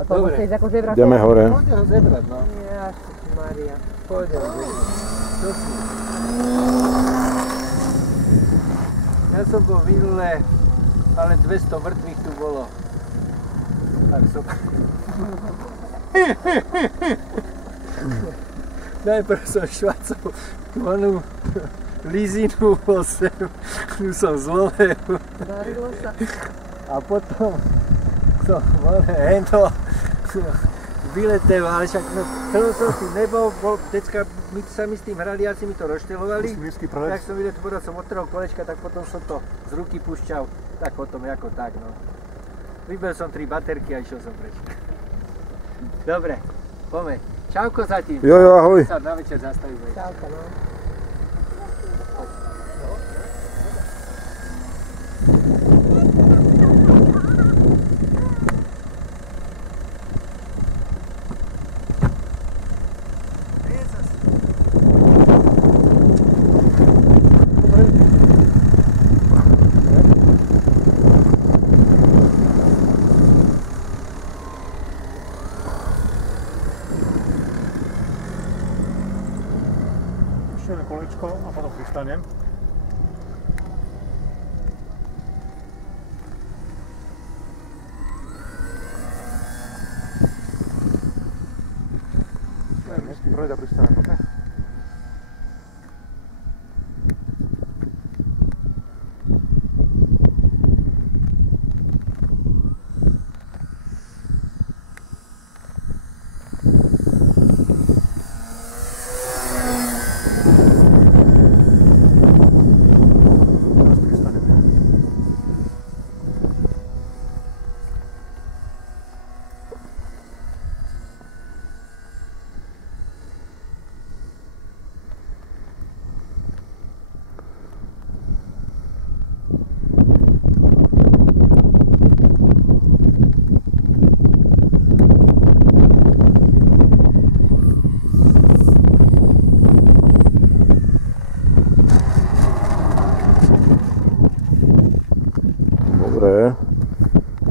A to chceš ako zebrať? Ideme hore. Poďte ho zebrať, no. Maria. Poďte ho zebrať. Čo si? Ja som bol minulé, ale 200 mŕtvych tu bolo. Tak som... Najprv som švacol onu lízinu bol sem, tu som zvolil. Darilo sa. A potom som hento vyletel, ale však som tu nebol, decka my sa mi s tým hrali, asi mi to roštelovali. Tak som vyletel, povedal som od 3 kolečka, tak potom som to z ruky púšťal, tak potom ako tak, no. Vybel som 3 baterky a išiel som preč. Dobre, poďme. Čauko zatím. Jo, ahoj. Sa na večer zastavíme. Čauko, no. Kolečko a potom pristanem. Mestský projď a pristanem, ok?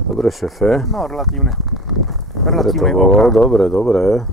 Dobre, šefe. No, relatívne. Dobre to bolo, dobre.